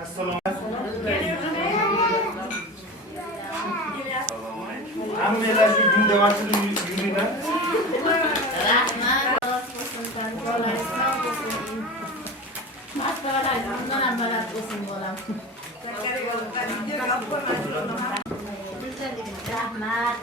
Assalomu hammalar shu kunda vaqtida yuringlar. Rahmat.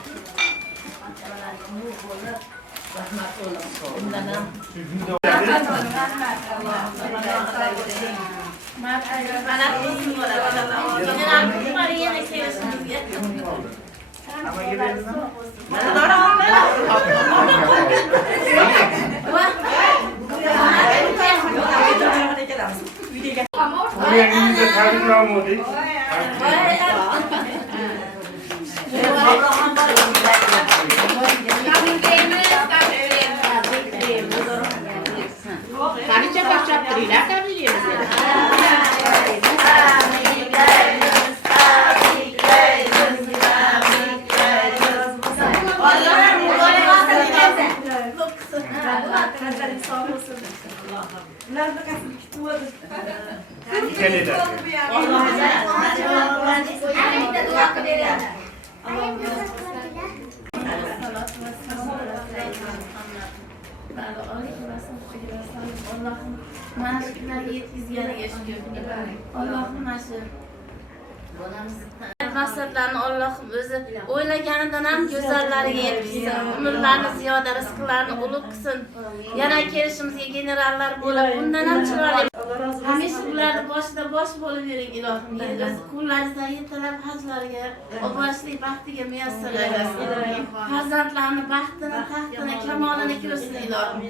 Elimizde tabrikler olmadı. Kami cepat berilah kami dia. Mana shu kunlarga yetkazganiga shukr. Allohim mana shu maqsadlarni Allohim o'zi o'ylaganidan ham go'zallariga yetkazsin. Umrlarini ziyoda, rizqlarini ulug' qilsin. Yana kelishimizga generallar bo'lib, bundan ham chiroyli. Hamisha ularni boshida bosh bo'lib yuring ilohim. O'zi kunlaringizdan yetalab hajlarga, oboshlik baxtiga muyassar aylasin. Farzandlarni baxtini, taxtini, kamolini ko'rsin ilohim.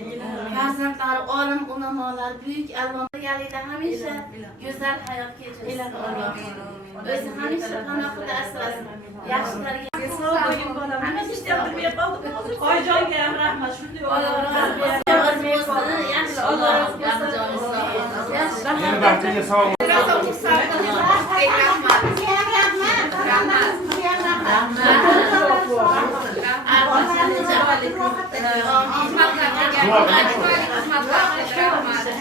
Farzandlari olim, ulamolar, buyuk allohlarga hamisha go'zal hayot kechirsin Allohim. O'zi hamisha panohida asrasin. Yaxshilarga Oyjonga ham rahmat. Shunday yaxshi Alloh Yeni bahçeye sağ olun. Rahmat.